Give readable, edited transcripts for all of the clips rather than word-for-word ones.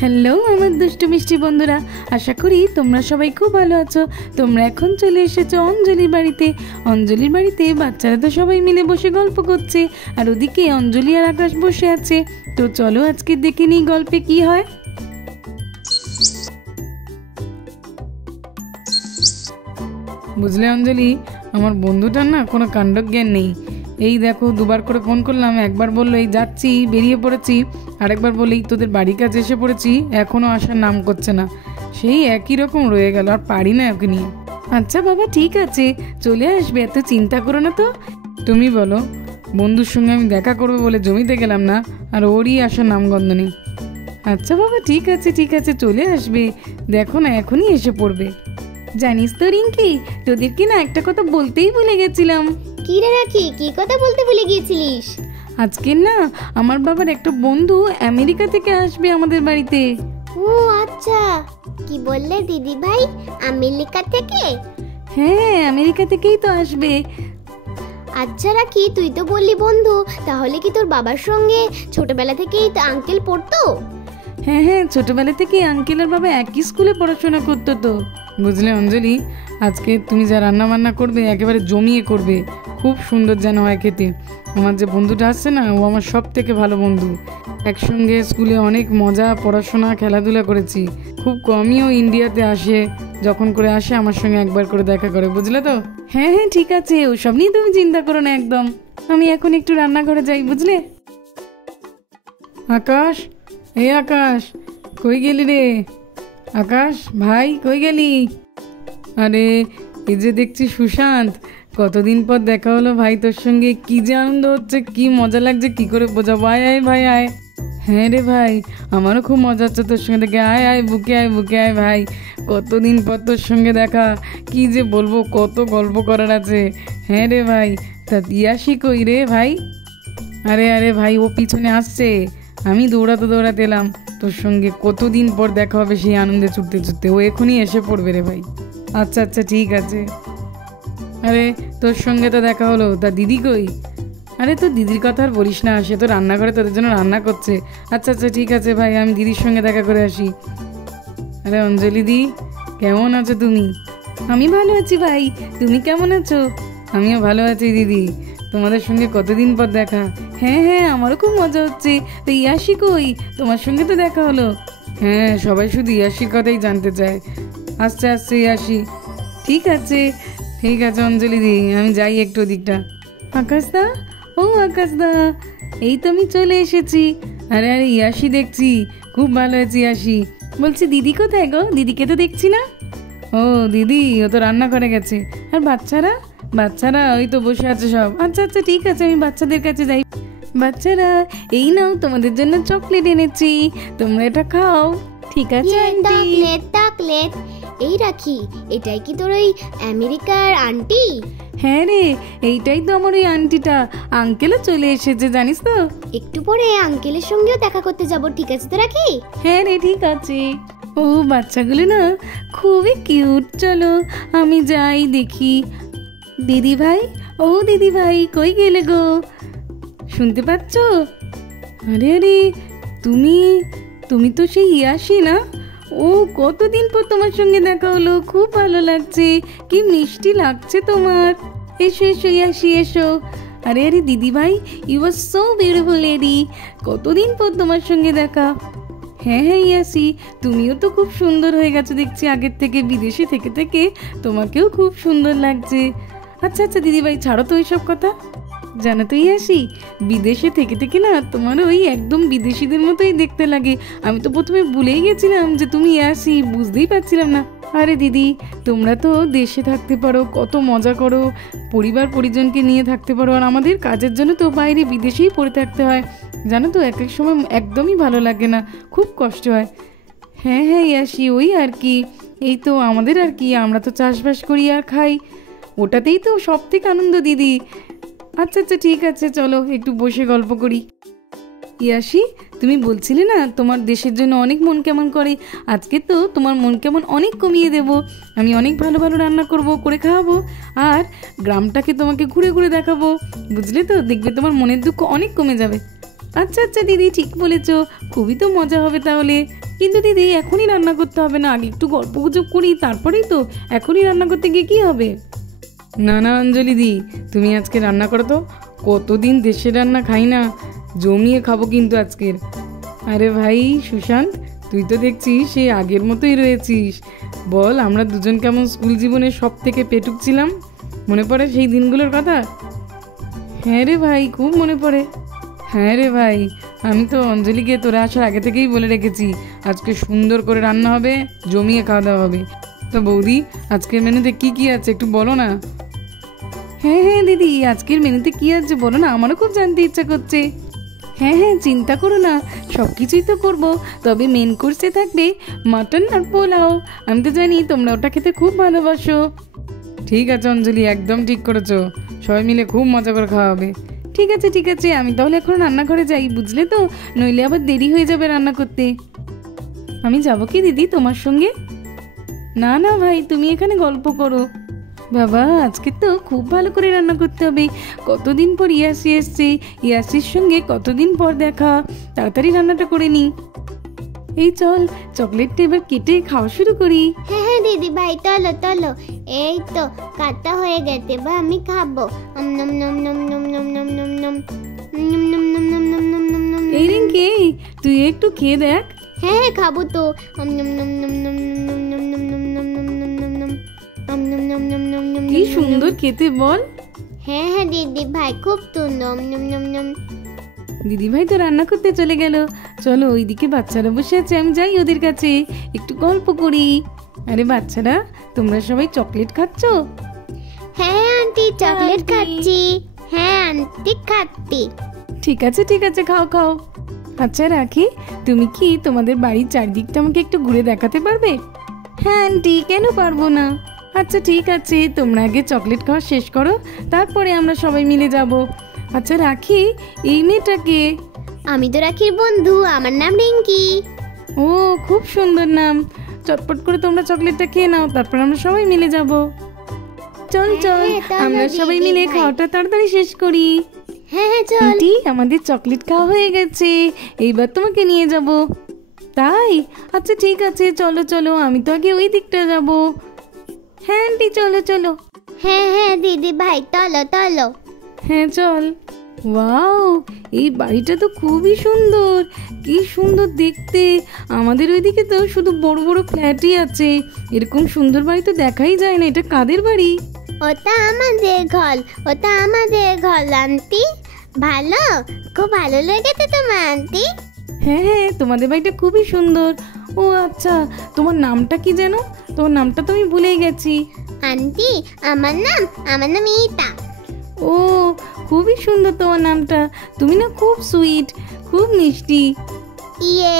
Hello আমার দুষ্টু মিষ্টি বন্ধুরা, আশা করি তোমরা সবাই খুব ভালো আছো। তোমরা এখন চলে এসেছো অঞ্জলির বাড়িতে। অঞ্জলির বাড়িতে বাচ্চারা তো সবাই মিলে বসে গল্প করছে, আর ওদিকে অঞ্জলি আর আকাশ বসে আছে। তো চলো আজকে দেখে নিই গল্পে কি হয়। বুঝলে অঞ্জলি, আমার বন্ধুটার না কোনো কাণ্ডজ্ঞান নেই। এই দেখো, দুবার করে ফোন করলাম, একবার বললো এই যাচ্ছি, বেরিয়ে পড়েছি, আরেকবার বলেই তোদের বাড়ির কাছে এসে পড়েছি, এখনও আসার নাম করছে না। সেই একই রকম রয়ে গেল, আর পারি না ওকে নিয়ে। আচ্ছা বাবা, ঠিক আছে, চলে আসবে, এত চিন্তা করো না তো। তুমি বলো, বন্ধুর সঙ্গে আমি দেখা করবো বলে জমিতে গেলাম না, আর ওরই আসার নামগন্ধ নেই। আচ্ছা বাবা, ঠিক আছে ঠিক আছে, চলে আসবে, দেখো না এখনই এসে পড়বে। জানিস তো রিঙ্কি, তোদেরকে না একটা কথা বলতেই ভুলে গেছিলাম। কি রে রাখি, কি কথা বলতে ভুলে গিয়েছিলিস? আজকে না আমার বাবার একটা বন্ধু আমেরিকা থেকে আসবে আমাদের বাড়িতে। ও আচ্ছা, কি বললে দিদি ভাই, আমেরিকা থেকে? হ্যাঁ, আমেরিকা থেকেই তো আসবে। আচ্ছা রাখি, তুই তো বললি বন্ধু, তাহলে কি তোর বাবার সঙ্গে ছোটবেলা থেকেই তো আঙ্কেল পড়তো? হ্যাঁ হ্যাঁ, ছোটবেলা থেকেই আঙ্কেল আর বাবা একই স্কুলে পড়াশোনা করতো। তো বুঝলে অঞ্জলি, আজকে তুমি যা রান্না বান্না করবে একেবারে জমিয়ে করবে, খুব সুন্দর যেন হয় খেতে। আমার যে বন্ধুটা আসছে না, ও আমার সব থেকে ভালো বন্ধু। একসঙ্গে স্কুলে অনেক মজা, পড়াশোনা, খেলাধুলা করেছি। খুব কমই ও ইন্ডিয়াতে আসে, যখন করে আসে আমার সঙ্গে একবার করে দেখা করে, বুঝলে তো? হ্যাঁ হ্যাঁ ঠিক আছে, ওসব নিয়ে তুমি চিন্তা করো না একদম। আমি এখন একটু রান্নাঘরে যাই, বুঝলে? আকাশ, এই আকাশ, কই গেলি রে? আকাশ ভাই, কই গেলি? আরে এই যে দেখছি সুশান্ত, কতদিন পর দেখা হলো ভাই তোর সঙ্গে, কি যে আনন্দ হচ্ছে, কি মজা লাগছে, কি করে বোঝাবো। আয় আয় ভাই আয়। হ্যাঁ রে ভাই, আমারও খুব মজা হচ্ছে তোর সঙ্গে দেখে। আয় আয়, বুকে আয়, বুকে আয় ভাই, কতদিন পর তোর সঙ্গে দেখা, কি যে বলবো, কত গল্প করার আছে। হ্যাঁ রে ভাই, তা ইয়াসি কই রে ভাই? আরে আরে ভাই, ও পিছনে আসছে, আমি দৌড়াতে দৌড়াতে এলাম তোর সঙ্গে, কতদিন পর দেখা হবে সেই আনন্দে ছুটতে ছুটতে। ও এখনই এসে পড়বে রে ভাই। আচ্ছা আচ্ছা ঠিক আছে। আরে তোর সঙ্গে তো দেখা হলো, তা দিদি কই? আরে তোর দিদির কথা আর বলিস না, সে তো রান্নাঘরে তোদের জন্য রান্না করছে। আচ্ছা আচ্ছা ঠিক আছে ভাই, আমি দিদির সঙ্গে দেখা করে আসি। আরে অঞ্জলি দি, কেমন আছো তুমি? আমি ভালো আছি ভাই, তুমি কেমন আছো? আমিও ভালো আছি দিদি, তোমাদের সঙ্গে কতদিন পর দেখা। হ্যাঁ হ্যাঁ, আমারও খুব মজা হচ্ছে। তো ইয়াসি কই? তোমার সঙ্গে তো দেখা হলো। হ্যাঁ, সবাই শুধু ইয়াসির কথাই জানতে চায়। আস্তে আস্তে ইয়াসি। ঠিক আছে ঠিক আছে অঞ্জলি দি, আমি যাই একটু ওদিকটা। আকাশদা, ও আকাশদা, এই তো আমি চলে এসেছি। আরে আরে ইয়াসি দেখছি, খুব ভালো আছি ইয়াসি। বলছি দিদি কোথায় গো? দিদিকে তো দেখছি না। ও দিদি, ও তো রান্না করে গেছে। আর বাচ্চারা? বাচ্চারা ওই তো বসে আছে সব। আচ্ছা আচ্ছা ঠিক আছে, আমি বাচ্চাদের কাছে যাই। বাচ্চারা, এই নাও তোমাদের জন্য চকলেট এনেছি, তোমরা এটা খাও। ঠিক আছে আন্টি। Chocolate chocolate. এই রাখি, এটাই কি তোর ওই আমেরিকার আন্টি? হ্যাঁ রে, এইটাই তো আমার ওই আন্টিটা। আঙ্কেলও চলে এসেছে জানিস তো। একটু পরে আঙ্কেলের সঙ্গেও দেখা করতে যাব, ঠিক আছে তো রাখি? হ্যাঁ রে ঠিক আছে। ও বাচ্চাগুলো না খুবই কিউট, চলো আমি যাই দেখি। দিদি ভাই, ও দিদি ভাই, কই গেলে গো? শুনতে পাচ্ছ? আরে আরে, তুমি তুমি তো সেই ইয়াসি না? ও কতদিন পর তোমার সঙ্গে দেখা হলো, খুব ভালো লাগছে, কি মিষ্টি লাগছে তোমার। এসো এসো ইয়াসি এসো। আরে আরে দিদি ভাই, you are so beautiful lady, কতদিন পর তোমার সঙ্গে দেখা। হ্যাঁ হ্যাঁ ইয়াসি, তুমিও তো খুব সুন্দর হয়ে গেছো দেখছি আগের থেকে, বিদেশে থেকে থেকে তোমাকেও খুব সুন্দর লাগছে। আচ্ছা আচ্ছা দিদিভাই, ছাড়ো তো ওইসব কথা। জানো তো ইয়াসি, বিদেশে থেকে থেকে না তোমার ওই একদম বিদেশিদের মতোই দেখতে লাগে। আমি তো প্রথমে ভুলেই গেছিলাম যে তুমি ইয়াসি, বুঝতেই পারছিলাম না। আরে দিদি, তোমরা তো দেশে থাকতে পারো, কত মজা করো, পরিবার পরিজনকে নিয়ে থাকতে পারো, আর আমাদের কাজের জন্য তো বাইরে বিদেশেই পড়ে থাকতে হয়। জানো তো, এক এক সময় একদমই ভালো লাগে না, খুব কষ্ট হয়। হ্যাঁ হ্যাঁ ইয়াসি, ওই আর কি, এই তো আমাদের আর কি, আমরা তো চাষবাস করি আর খাই, ওটাতেই তো সব থেকে আনন্দ দিদি। আচ্ছা আচ্ছা ঠিক আছে, চলো একটু বসে গল্প করি। ইয়াসি, তুমি বলছিলে না তোমার দেশের জন্য অনেক মন কেমন করে, আজকে তো তোমার মন কেমন অনেক কমিয়ে দেব। আমি অনেক ভালো ভালো রান্না করব, করে খাওয়াবো, আর গ্রামটাকে তোমাকে ঘুরে ঘুরে দেখাবো, বুঝলে তো? দেখবে তোমার মনের দুঃখ অনেক কমে যাবে। আচ্ছা আচ্ছা দিদি, ঠিক বলেছো, খুবই তো মজা হবে তাহলে। কিন্তু দিদি এখনই রান্না করতে হবে না, আগে একটু গল্প গুজব করি তারপরেই তো। এখনই রান্না করতে গিয়ে কী হবে? না না অঞ্জলি দি, তুমি আজকে রান্না করো তো। কতদিন দেশের রান্না খাই না, জমিয়ে খাবো কিন্তু আজকের। আরে ভাই সুশান্ত, তুই তো দেখছি সে আগের মতোই রয়েছিস। বল, আমরা দুজন কেমন স্কুল জীবনে সব থেকে পেটুক ছিলাম, মনে পড়ে সেই দিনগুলোর কথা? হ্যাঁ রে ভাই, খুব মনে পড়ে। হ্যাঁ রে ভাই, আমি তো অঞ্জলিকে তোরা আসার আগে থেকেই বলে রেখেছি আজকে সুন্দর করে রান্না হবে, জমিয়ে খাওয়া দাওয়া হবে। তো বৌদি, আজকের মেনুতে কি কি আছে একটু বলো না। হ্যাঁ হ্যাঁ দিদি, আজকের মেনুতে কি আছে বলো না, আমারও খুব জানতে ইচ্ছা করছে। হ্যাঁ হ্যাঁ, চিন্তা করো না, সব কিছুই তো করবো। তবে মেন কোর্সে থাকবে মাটন আর পোলাও। আমি তো জানি তোমরা ওটা খেতে খুব ভালোবাসো। ঠিক আছে অঞ্জলি, একদম ঠিক করেছো, সবাই মিলে খুব মজা করে খাওয়া হবে। ঠিক আছে ঠিক আছে, আমি তাহলে এখন রান্নাঘরে যাই, বুঝলে তো, নইলে আবার দেরি হয়ে যাবে রান্না করতে। আমি যাবো কি দিদি তোমার সঙ্গে? না না ভাই, তুমি এখানে গল্প করো। বাবা, আজকে তো খুব ভালো করে রান্না করতে হবে। কতদিন পর ইয়াসি এসছে, ইয়াসির সঙ্গে কতদিন পর দেখা। তাড়াতাড়ি রান্নাটা করে নি। এই চল, চকলেটটা এবার কেটে খাওয়া শুরু করি। হ্যাঁ হ্যাঁ দিদি ভাই, চলো চলো। এই তো কাটা হয়ে গেছে, বা আমি খাবো। নম নম নম নম নম নম নম নম নম নম নম নম নম নম নম নম। এই রিঙ্কি, তুই একটু খেয়ে দেখ। হ্যাঁ হ্যাঁ খাবো তো। নম নম নম নম নম নম নম নম নম নম নম নম নম নম নম নম নম নম নম। কি সুন্দর খেতে বল। হ্যাঁ হ্যাঁ দিদি ভাই, খুব সুন্দর। নম নম নম। দিদি ভাই তো রান্না করতে চলে গেল। চলো, ওইদিকে বাচ্চারা বসে আছে, আমি যাই ওদের কাছে, একটু গল্প করি। আরে বাচ্চারা, তোমরা সবাই চকলেট খাচ্ছ? হ্যাঁ আন্টি, চকলেট আন্টি। খাচ্ছি। হ্যাঁ আন্টি, খাচ্ছি। ঠিক আছে ঠিক আছে, খাও খাও। আচ্ছা রাখি, তুমি কি তোমাদের বাড়ির চারদিকটা আমাকে একটু ঘুরে দেখাতে পারবে? হ্যাঁ আন্টি, কেন পারবো না। আচ্ছা ঠিক আছে, তোমরা আগে চকলেট খাওয়া শেষ করো, তারপরে আমরা সবাই মিলে যাব। আচ্ছা রাখি, এই মেয়েটাকে? আমি তো রাখির বন্ধু, আমার নাম রিঙ্কি। ও, খুব সুন্দর নাম। চটপট করে তোমরা চকলেটটা খেয়ে নাও, তারপর আমরা সবাই মিলে যাব। চল চল, হ্যাঁ, চলো আমরা সবাই দিদি মিলে ভাই। খাওয়াটা তাড়াতাড়ি শেষ করি। হ্যাঁ হ্যাঁ চল। আন্টি, আমাদের চকলেট খাওয়া হয়ে গেছে, এইবার তোমাকে নিয়ে যাব। তাই? আচ্ছা ঠিক আছে, চলো চলো, আমি তো আগে ওই দিকটা যাব। হ্যাঁ আন্টি, চলো চলো। হ্যাঁ হ্যাঁ দিদি ভাই, চলো চলো। হ্যাঁ চল। ওয়াও, এই বাড়িটা তো খুবই সুন্দর, কি সুন্দর দেখতে। আমাদের ওইদিকে তো শুধু বড় বড় ফ্ল্যাটই আছে, এরকম সুন্দর বাড়ি তো দেখাই যায় না। এটা কাদের বাড়ি? ওটা আমাদের ঘর, ওটা আমাদের ঘর আন্টি। ভালো, খুব ভালো লেগেছে তোমার আন্টি? হ্যাঁ হ্যাঁ, তোমাদের বাড়িটা খুবই সুন্দর। ও আচ্ছা, তোমার নামটা কি যেন? তোমার নামটা তো আমি ভুলেই গেছি। আন্টি, আমার নাম ইতা। ও, খুবই সুন্দর তোমার নামটা। তুমি না খুব সুইট, খুব মিষ্টি। ইয়ে,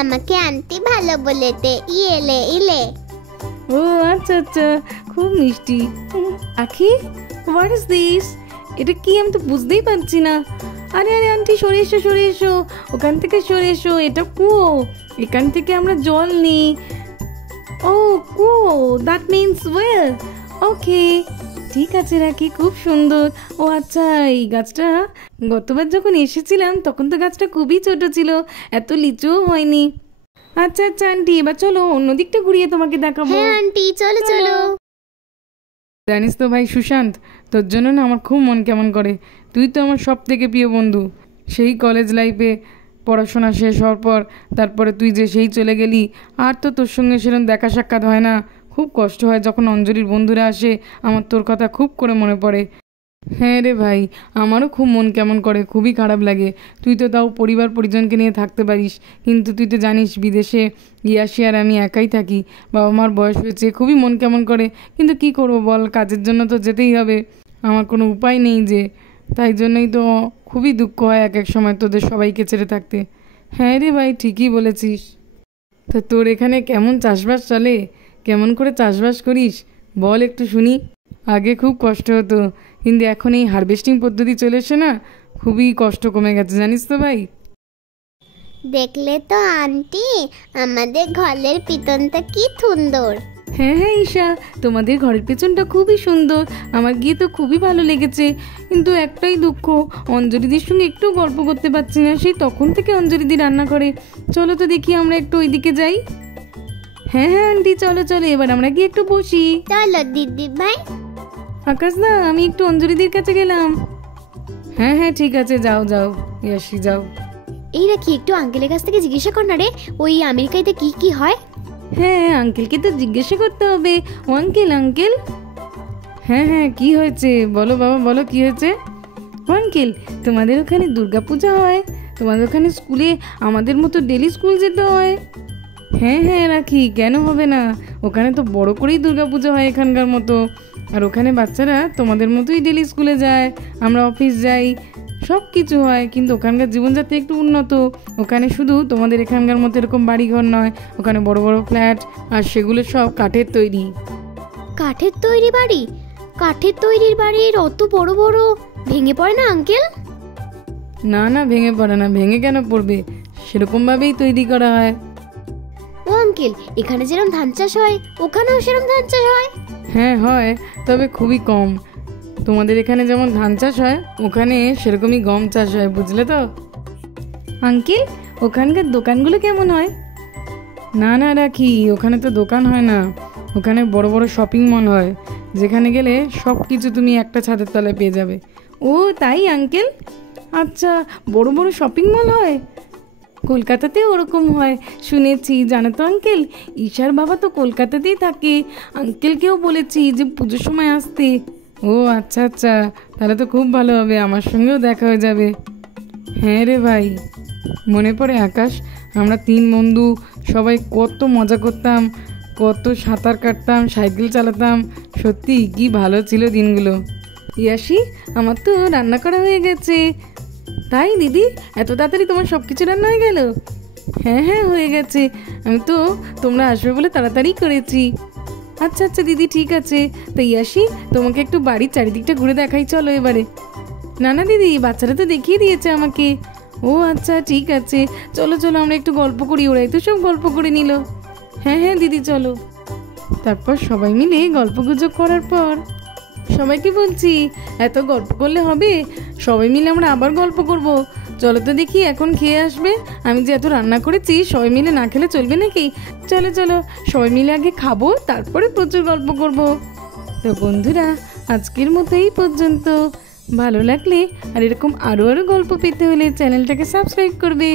আমাকে আন্টি ভালো বলেতে, ইয়েলে ইলে। ও আচ্ছা আচ্ছা, খুব মিষ্টি। আখি, হোয়াট ইজ দিস? এটা কি, আমি তো বুঝতেই পারছি না। আরে আরে আন্টি, সরে এসো সরে এসো, ওখান থেকে সরে এসো, এটা কুয়ো, এখান থেকে আমরা জল নিই। ও কুয়ো, দ্যাট মিনস ওয়েল। ওকে, ঠিক আছে রাখি, খুব সুন্দর। ও আচ্ছা, এই গাছটা গতবার যখন এসেছিলাম তখন তো গাছটা খুবই ছোট ছিল, এত লিচুও হয়নি। আচ্ছা আচ্ছা আন্টি, এবার চলো অন্য দিকটা ঘুরিয়ে তোমাকে দেখাবো। হ্যাঁ আন্টি, চলো চলো। জানিস তো ভাই সুশান্ত, তোর জন্য না আমার খুব মন কেমন করে। তুই তো আমার সব থেকে প্রিয় বন্ধু। সেই কলেজ লাইফে পড়াশোনা শেষ হওয়ার পর তারপরে তুই যে সেই চলে গেলি, আর তো তোর সঙ্গে সেরকম দেখা সাক্ষাৎ হয় না। খুব কষ্ট হয় যখন অঞ্জলির বন্ধুরা আসে, আমার তোর কথা খুব করে মনে পড়ে। হ্যাঁ রে ভাই, আমারও খুব মন কেমন করে, খুবই খারাপ লাগে। তুই তো তাও পরিবার পরিজনকে নিয়ে থাকতে পারিস, কিন্তু তুই তো জানিস বিদেশে ইয়াসি আর আমি একাই থাকি। বাবা মার বয়স হয়েছে, খুবই মন কেমন করে, কিন্তু কি করব বল, কাজের জন্য তো যেতেই হবে, আমার কোনো উপায় নেই যে। তাই জন্যই তো খুবই দুঃখ হয় এক এক সময় তোদের সবাইকে ছেড়ে থাকতে। হ্যাঁ রে ভাই, ঠিকই বলেছিস। তা তোর এখানে কেমন চাষবাস চলে? কেমন করে চাষবাস করিস বল একটু শুনি। আগে খুব কষ্ট হতো, কিন্তু এখন এই হারভেস্টিং পদ্ধতি চলে এসে না, খুবই কষ্ট কমে গেছে, জানিস তো ভাই। দেখলে তো আন্টি, আমাদের ঘরের পিছনটা কি সুন্দর। হ্যাঁ হ্যাঁ ঈশা, তোমাদের ঘরের পেছনটা খুবই সুন্দর, আমার গিয়ে তো খুবই ভালো লেগেছে। কিন্তু একটাই দুঃখ, অঞ্জলিদির সঙ্গে একটু গল্প করতে পারছি না, সেই তখন থেকে অঞ্জলিদি রান্না করে। চলো তো দেখি আমরা একটু ওইদিকে যাই। হ্যাঁ হ্যাঁ আন্টি, চলো চলো, এবার আমরা গিয়ে একটু বসি। চলো দিদি ভাই। আকাশ দা, আমি একটু অঞ্জলিদির কাছে গেলাম। হ্যাঁ হ্যাঁ ঠিক আছে, যাও যাও ইয়াসি, যাও। এই রাখি, একটু আঙ্কেলের কাছ থেকে জিজ্ঞাসা কর না রে, ওই আমেরিকাতে কি কি হয়। হ্যাঁ আঙ্কেলকে তো জিজ্ঞাসা করতে হবে। ও আঙ্কেল, আঙ্কেল। হ্যাঁ হ্যাঁ কি হয়েছে বলো বাবা, বলো কি হয়েছে। ও আঙ্কেল, তোমাদের ওখানে দুর্গাপূজা হয়? তোমাদের ওখানে স্কুলে আমাদের মতো ডেলি স্কুল যেতে হয়? হ্যাঁ হ্যাঁ রাখি, কেন হবে না, ওখানে তো বড় করেই দুর্গাপূজা হয় এখানকার মতো। আর ওখানে বাচ্চারা তোমাদের মতোই ডেলি স্কুলে যায়, আমরা অফিস যাই, সব কিছু হয়। কিন্তু ওখানকার জীবনযাত্রা একটু উন্নত। ওখানে শুধু তোমাদের এখানকার মতো এরকম বাড়িঘর নয়, ওখানে বড় বড় ফ্ল্যাট, আর সেগুলো সব কাঠের তৈরি। কাঠের তৈরি বাড়ি? কাঠের তৈরির বাড়ির অত বড় বড় ভেঙে পড়ে না আঙ্কেল? না না, ভেঙে পড়ে না, ভেঙে কেন পড়বে, সেরকমভাবেই তৈরি করা হয়। ও আঙ্কেল, এখানে যেরকম ধান চাষ হয় ওখানেও সেরকম ধান চাষ হয়? হ্যাঁ হয়, তবে খুবই কম। তোমাদের এখানে যেমন ধান চাষ হয়, ওখানে সেরকমই গম চাষ হয়, বুঝলে তো। আঙ্কেল, ওখানকার দোকানগুলো কেমন হয়? না না রাখি, ওখানে তো দোকান হয় না, ওখানে বড় বড় শপিং মল হয়, যেখানে গেলে সব কিছু তুমি একটা ছাদের তলায় পেয়ে যাবে। ও তাই আঙ্কেল? আচ্ছা, বড় বড় শপিং মল হয়? কলকাতাতেও ওরকম হয় শুনেছি, জানো তো আঙ্কেল, ঈশার বাবা তো কলকাতাতেই থাকে, আঙ্কেলকেও বলেছি যে পুজোর সময় আসতে। ও আচ্ছা আচ্ছা, তাহলে তো খুব ভালো হবে, আমার সঙ্গেও দেখা হয়ে যাবে। হ্যাঁ রে ভাই, মনে পড়ে আকাশ, আমরা 3 বন্ধু সবাই কত মজা করতাম, কত সাঁতার কাটতাম, সাইকেল চালাতাম, সত্যি কি ভালো ছিল দিনগুলো। ইয়াসি, আমার তো রান্না করা হয়ে গেছে। তাই দিদি, এত তাড়াতাড়ি তোমার সব কিছু রান্না হয়ে গেল? হ্যাঁ হ্যাঁ হয়ে গেছে, আমি তো তোমরা আসবে বলে তাড়াতাড়ি করেছি। আচ্ছা আচ্ছা দিদি, ঠিক আছে। তো ইয়াসি, তোমাকে একটু বাড়ির চারিদিকটা ঘুরে দেখাই, চলো এবারে। না না দিদি, বাচ্চারা তো দেখিয়ে দিয়েছে আমাকে। ও আচ্ছা ঠিক আছে, চলো চলো আমরা একটু গল্প করি, ওরাই তো সব গল্প করে নিল। হ্যাঁ হ্যাঁ দিদি চলো। তারপর সবাই মিলে গল্পগুজব করার পর সবাইকে বলছি, এত গল্প করলে হবে, সবাই মিলে আমরা আবার গল্প করব। চলো তো দেখি, এখন খেয়ে আসবে। আমি যে এত রান্না করেছি, সবাই মিলে না খেলে চলবে নাকি? চলো চলো, সবাই মিলে আগে খাবো, তারপরে প্রচুর গল্প করব। তো বন্ধুরা, আজকের মতো এই পর্যন্ত। ভালো লাগলে আর এরকম আরও গল্প পেতে হলে চ্যানেলটাকে সাবস্ক্রাইব করবে।